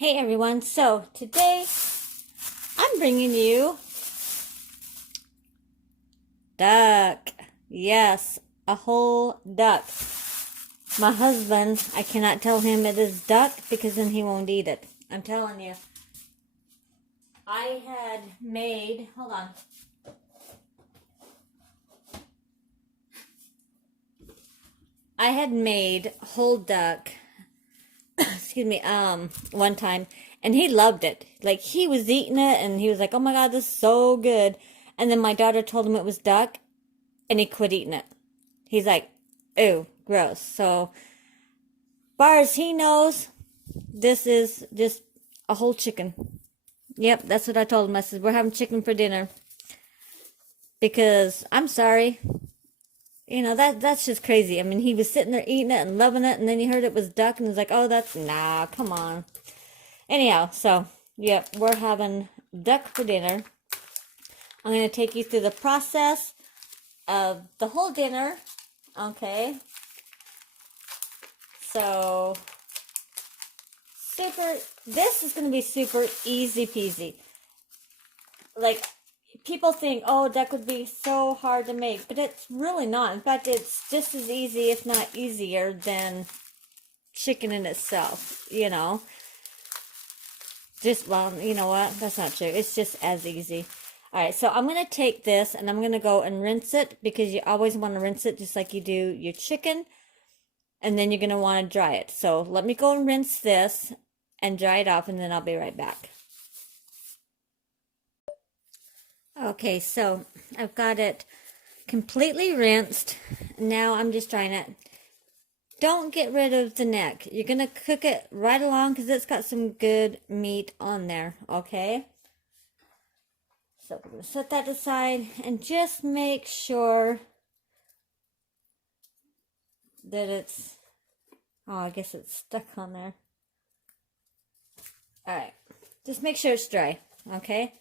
Hey everyone, so today I'm bringing you duck. Yes, a whole duck. My husband, I cannot tell him it is duck because then he won't eat it. I'm telling you. I had made, hold on. I had made whole duck, excuse me, one time, and he loved it. Like, he was eating it, and he was like, oh my God, this is so good. And then my daughter told him it was duck, and he quit eating it. He's like, ew, gross. So, far as he knows, this is just a whole chicken. Yep, that's what I told him. I said, we're having chicken for dinner. Because, I'm sorry, that's just crazy. I mean, he was sitting there eating it and loving it, and then he heard it was duck, and was like, oh, nah, come on. Anyhow, so, yep, we're having duck for dinner. I'm going to take you through the process of the whole dinner, okay? So, this is going to be super easy peasy. Like, people think, oh, duck would be so hard to make, but it's really not. In fact, it's just as easy, if not easier, than chicken in itself, Well, you know what? That's not true. It's just as easy. All right, so I'm going to take this, and I'm going to go and rinse it, because you always want to rinse it just like you do your chicken, and then you're going to want to dry it. So let me go and rinse this and dry it off, and then I'll be right back. Okay, so I've got it completely rinsed. Now I'm just drying it. Don't get rid of the neck. You're going to cook it right along because it's got some good meat on there, okay? So we're going to set that aside and just make sure that it's, oh, I guess it's stuck on there. All right, just make sure it's dry, okay?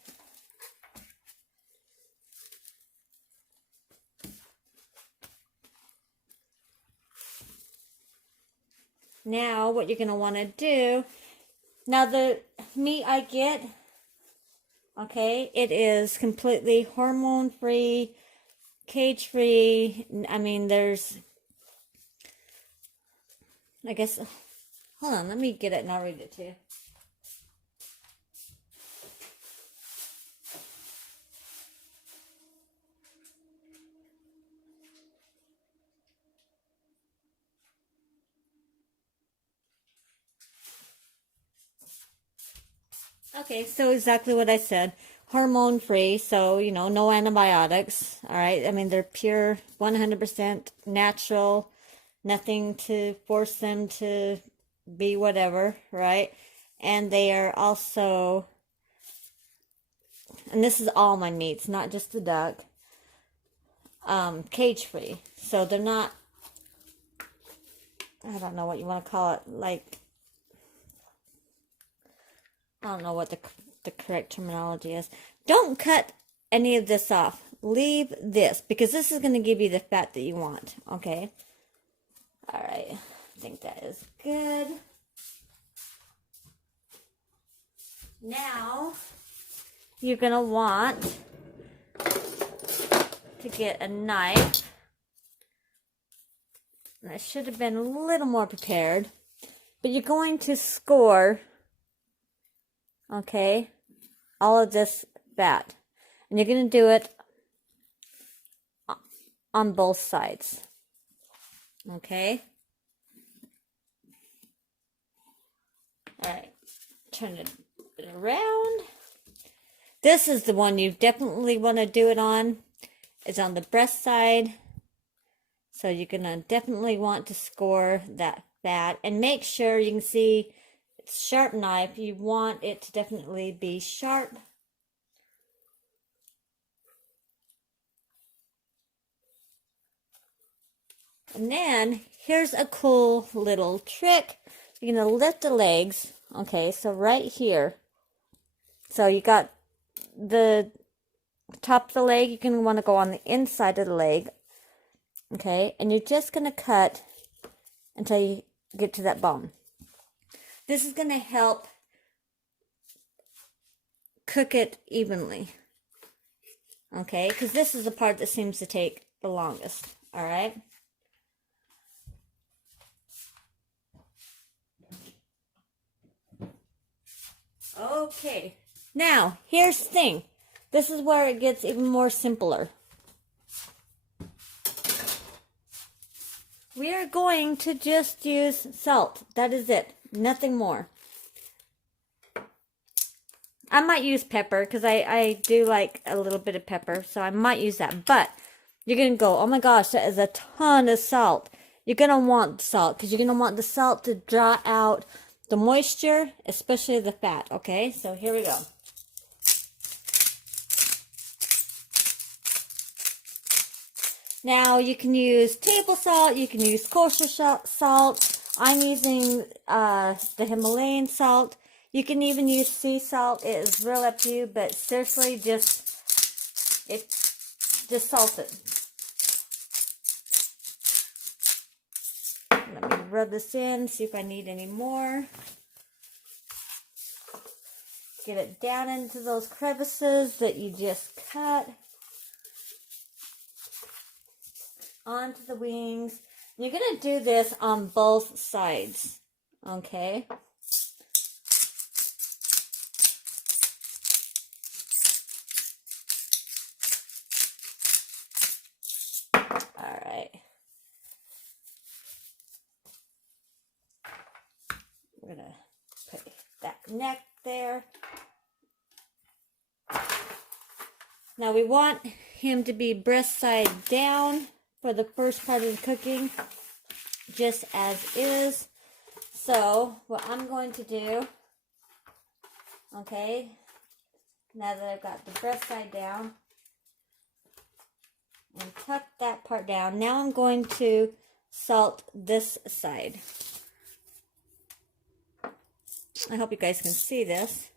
Now, what you're going to want to do, now the meat I get, okay, it is completely hormone-free, cage-free. I mean, there's, I guess, hold on, let me get it and I'll read it to you. Okay, so exactly what I said. Hormone free, so, no antibiotics. All right. I mean, they're pure, 100% natural, nothing to force them to be whatever, right? And they are also, and this is all my meats, not just the duck, cage free. So they're not, I don't know what you want to call it, like, I don't know what the correct terminology is. Don't cut any of this off. Leave this, because this is going to give you the fat that you want, okay? All right, I think that is good. Now, you're going to want to get a knife. And I should have been a little more prepared. But you're going to score, okay, all of this fat. And you're going to do it on both sides. Okay? All right. Turn it around. This is the one you definitely want to do it on. It's on the breast side. So you're going to definitely want to score that fat. And make sure you can see it's sharp knife. You want it to definitely be sharp. And then here's a cool little trick. You're going to lift the legs. Okay, so right here. So you got the top of the leg. You're going to want to go on the inside of the leg. Okay, and you're just going to cut until you get to that bone. This is going to help cook it evenly. Okay, because this is the part that seems to take the longest. All right. Okay. Now, here's the thing. This is where it gets even more simpler. We are going to just use salt. That is it. Nothing more. I might use pepper because I do like a little bit of pepper, so I might use that. But you're going to go, oh my gosh, that is a ton of salt. You're going to want salt because you're going to want the salt to draw out the moisture, especially the fat. Okay, so here we go. Now you can use table salt, you can use kosher salt. I'm using the Himalayan salt. You can even use sea salt. It is real up to you, but seriously, just salt it. Let me rub this in, see if I need any more. Get it down into those crevices that you just cut. Onto the wings. You're going to do this on both sides. Okay? Alright. We're going to put that neck there. Now we want him to be breast side down for the first part of the cooking, just as is. So what I'm going to do, okay, now that I've got the breast side down, and tuck that part down, now I'm going to salt this side. I hope you guys can see this.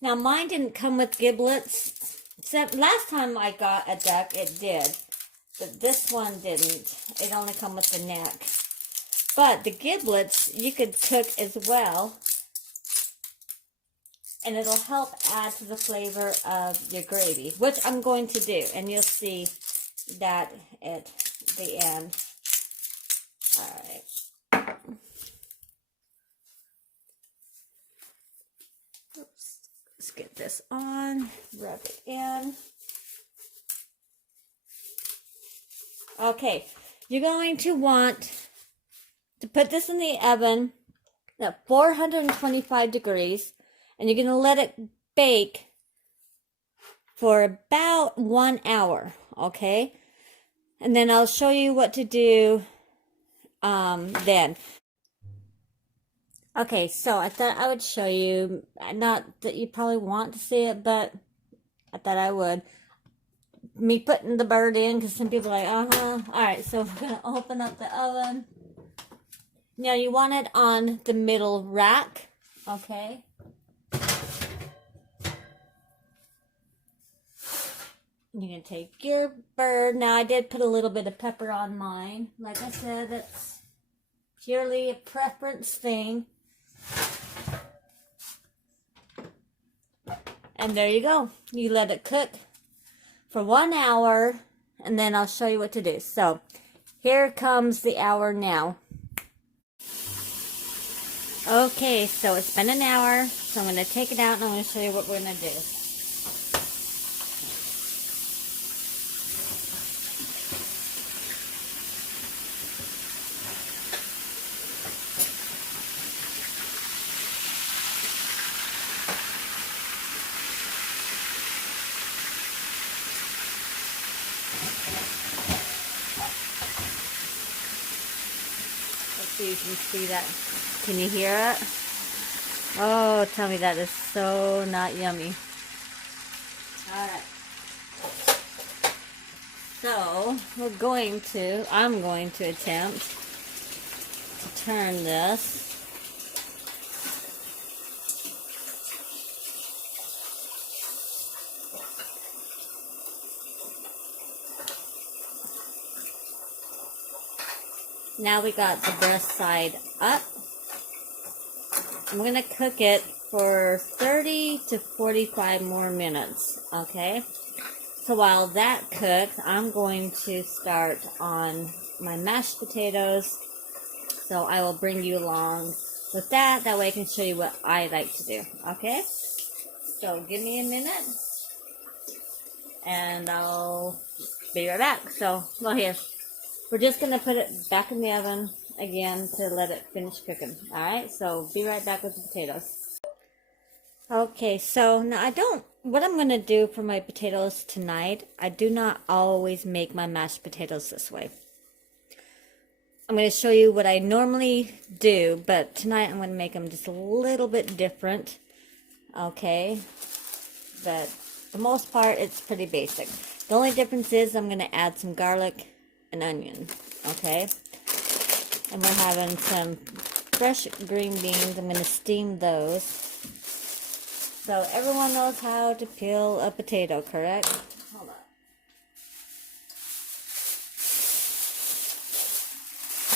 Now, mine didn't come with giblets. Except last time I got a duck, it did. But this one didn't. It only come with the neck. But the giblets, you could cook as well. And it'll help add to the flavor of your gravy. Which I'm going to do. And you'll see that at the end. Alright. Let's get this on, rub it in. Okay, you're going to want to put this in the oven at 425 degrees, and you're going to let it bake for about 1 hour, okay? And then I'll show you what to do then. Okay, so I thought I would show you, not that you probably want to see it, but I thought I would. Me putting the bird in, because some people are like, Alright, so we're going to open up the oven. Now you want it on the middle rack, okay? You're going to take your bird. Now I did put a little bit of pepper on mine. Like I said, it's purely a preference thing. And there you go. You let it cook for 1 hour, and then I'll show you what to do. So, here comes the hour now. Okay, so it's been an hour, so I'm going to take it out and I'm going to show you what we're going to do. So you can see that. Can you hear it? Oh, tell me that is so not yummy. Alright. So, I'm going to attempt to turn this. Now we got the breast side up. I'm going to cook it for 30 to 45 more minutes, okay? So while that cooks, I'm going to start on my mashed potatoes. So I will bring you along with that. That way I can show you what I like to do, okay? So give me a minute, and I'll be right back. So, well, here. We're just going to put it back in the oven again to let it finish cooking. Alright, so be right back with the potatoes. Okay, so now what I'm going to do for my potatoes tonight, I do not always make my mashed potatoes this way. I'm going to show you what I normally do, but tonight I'm going to make them just a little bit different. Okay, but for the most part, it's pretty basic. The only difference is I'm going to add some garlic and onion, okay? And we're having some fresh green beans. I'm going to steam those. So everyone knows how to peel a potato, correct? Hold on.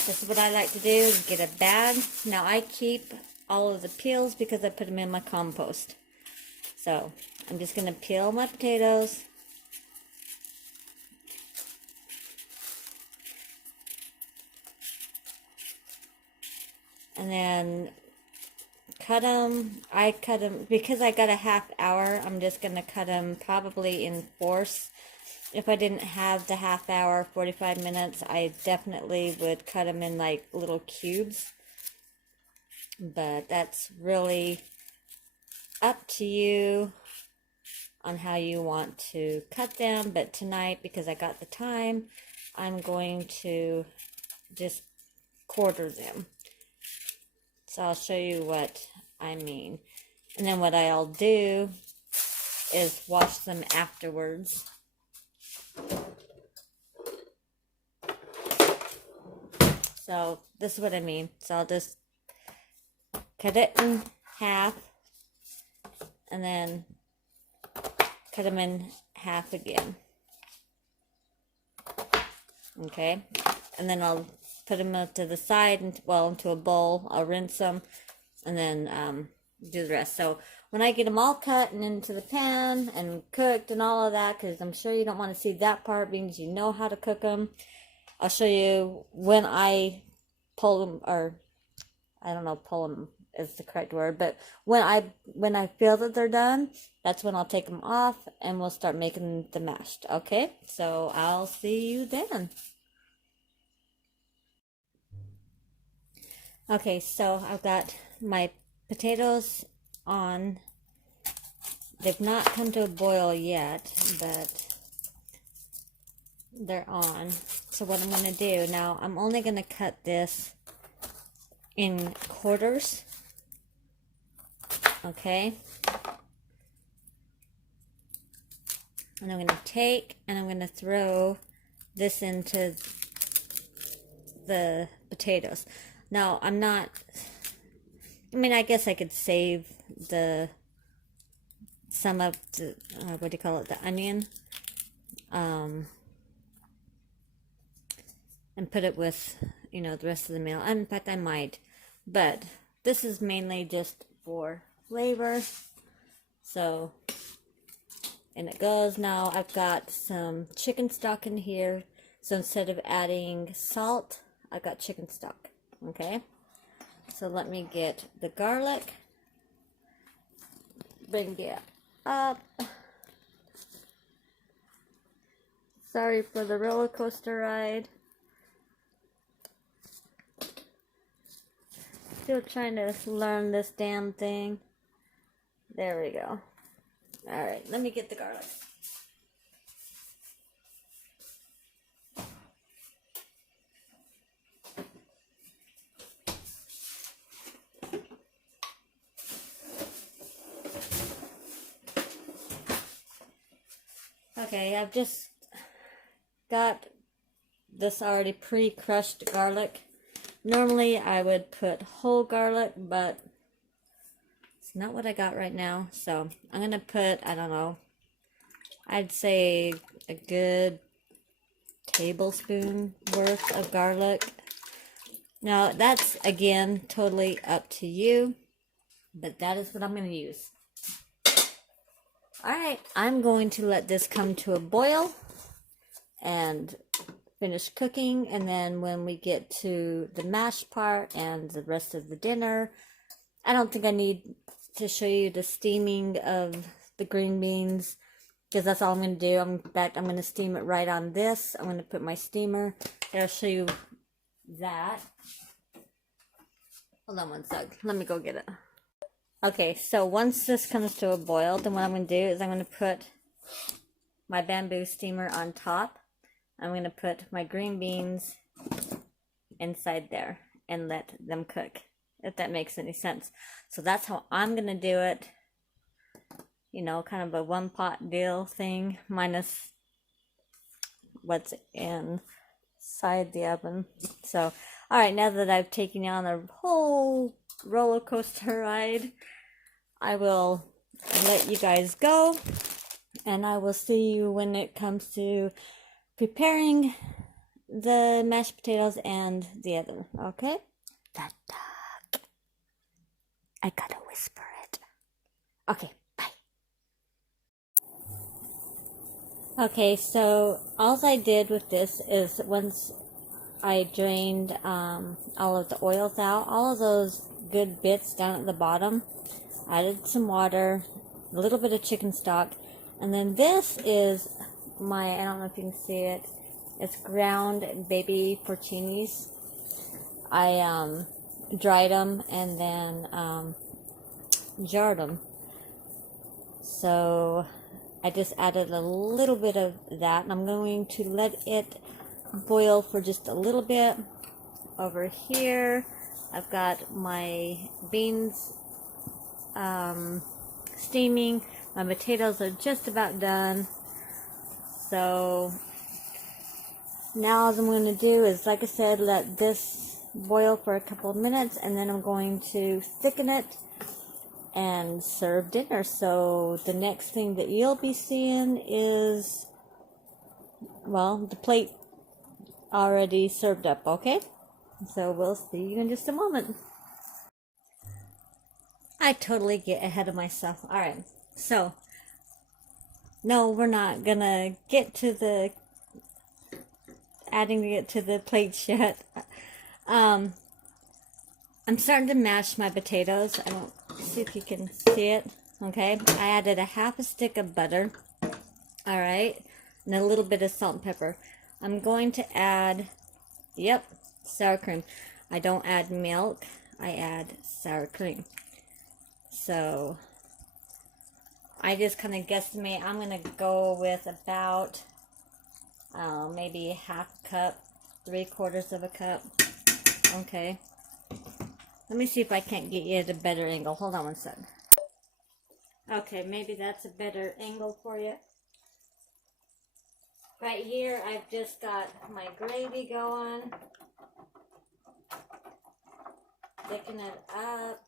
This is what I like to do, is get a bag. Now I keep all of the peels because I put them in my compost. So I'm just going to peel my potatoes. And then cut them. I cut them, because I got a half hour, I'm just going to cut them probably in fourths. If I didn't have the half hour, 45 minutes, I definitely would cut them in like little cubes. But that's really up to you on how you want to cut them. But tonight, because I got the time, I'm going to just quarter them. So I'll show you what I mean. And then what I'll do is wash them afterwards. So this is what I mean. So I'll just cut it in half and then cut them in half again. Okay, and then I'll put them to the side, and well, into a bowl. I'll rinse them and then do the rest. So when I get them all cut and into the pan and cooked and all of that, because I'm sure you don't want to see that part because you know how to cook them, I'll show you when I pull them, or I don't know, pull them is the correct word, but when I feel that they're done, that's when I'll take them off and we'll start making the mashed. Okay, so I'll see you then. Okay, so I've got my potatoes on. They've not come to a boil yet, but they're on. So what I'm going to do now, I'm only going to cut this in quarters. Okay. And I'm going to take and I'm going to throw this into the potatoes. Now, I mean, I guess I could save some of the, what do you call it, the onion, and put it with, you know, the rest of the meal. In fact, I might, but this is mainly just for flavor. So, and it goes. Now, I've got some chicken stock in here, so instead of adding salt, I've got chicken stock. Okay, so let me get the garlic, bring it up. Sorry for the roller coaster ride. Still trying to learn this damn thing. There we go. Alright, let me get the garlic. Okay, I've just got this already pre-crushed garlic. Normally I would put whole garlic, but it's not what I got right now. So I'm going to put, I don't know, I'd say a good tablespoon worth of garlic. Now, that's again totally up to you, but that is what I'm going to use. All right, I'm going to let this come to a boil and finish cooking, and then when we get to the mash part and the rest of the dinner, I don't think I need to show you the steaming of the green beans, because that's all I'm going to do. In fact, I'm going to steam it right on this. I'm going to put my steamer, and I'll show you that. Hold on one sec. Let me go get it. Okay, so once this comes to a boil, then what I'm going to do is I'm going to put my bamboo steamer on top. I'm going to put my green beans inside there and let them cook, if that makes any sense. So that's how I'm going to do it. You know, kind of a one pot deal thing, minus what's inside the oven. So, alright, now that I've taken you on a whole roller coaster ride, I will let you guys go, and I will see you when it comes to preparing the mashed potatoes and the other, okay? That dog. I gotta whisper it. Okay, bye. Okay, so all I did with this is once I drained all of the oils out, all of those good bits down at the bottom, added some water, a little bit of chicken stock, and then this is my, I don't know if you can see it, it's ground baby porcinis. I dried them and then jarred them. So I just added a little bit of that, and I'm going to let it boil for just a little bit. Over here, I've got my beans steaming. My potatoes are just about done. So now all I'm going to do is, like I said, let this boil for a couple of minutes, and then I'm going to thicken it and serve dinner. So the next thing that you'll be seeing is, well, the plate already served up, okay? So we'll see you in just a moment. I totally get ahead of myself. Alright, so no, we're not gonna get to the adding it to the plates yet. I'm starting to mash my potatoes. I don't see if you can see it. Okay, I added a half a stick of butter. All right, and a little bit of salt and pepper. I'm going to add, yep, sour cream. I don't add milk. I add sour cream. So I just kind of guesstimate. I'm gonna go with about maybe half a cup, 3/4 of a cup. Okay. Let me see if I can't get you at a better angle. Hold on one second. Okay, maybe that's a better angle for you. Right here, I've just got my gravy going. Thicken it up.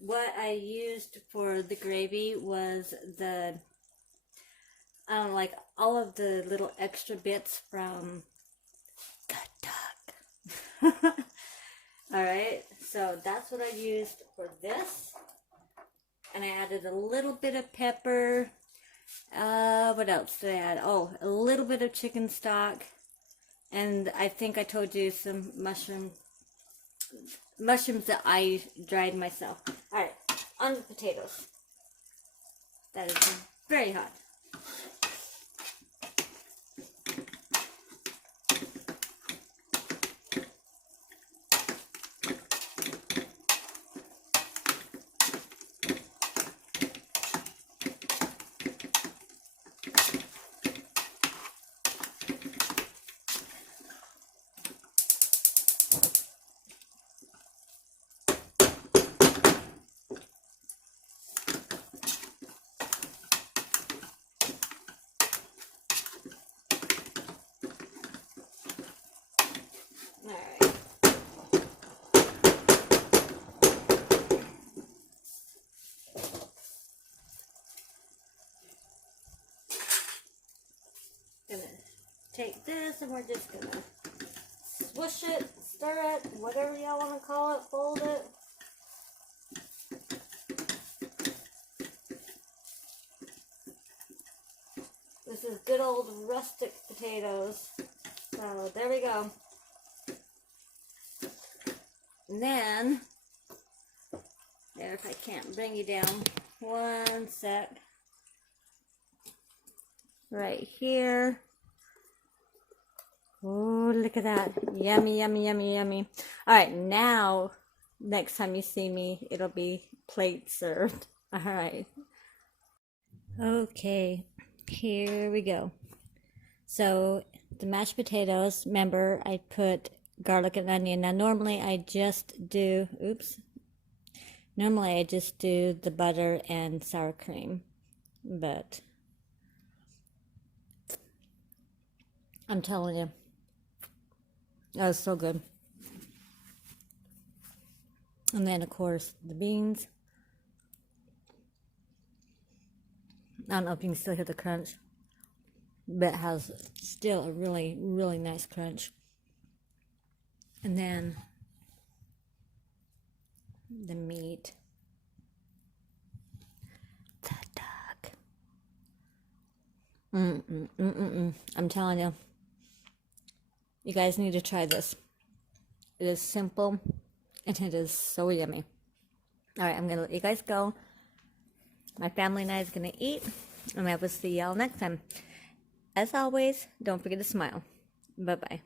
What I used for the gravy was the, like all of the little extra bits from the duck. Alright, so that's what I used for this. And I added a little bit of pepper. What else did I add? Oh, a little bit of chicken stock. And I think I told you some mushrooms that I dried myself. Alright, on the potatoes. That is very hot. Alright. Gonna take this and we're just gonna swish it, stir it, whatever y'all want to call it, fold it. This is good old rustic potatoes. So there we go. And then, there, if I can't bring you down, one sec. Right here. Oh, look at that. Yummy, yummy, yummy, yummy. All right, now, next time you see me, it'll be plate served. All right. Okay, here we go. So, the mashed potatoes, remember, I put garlic and onion. Now, normally I just do, normally I just do the butter and sour cream, but I'm telling you, that was so good. And then, of course, the beans. I don't know if you can still hear the crunch, but it has still a really, really nice crunch. And then the meat. The duck. I'm telling you, you guys need to try this. It is simple, and it is so yummy. All right, I'm going to let you guys go. My family and I is going to eat, and I will see y'all next time. As always, don't forget to smile. Bye-bye.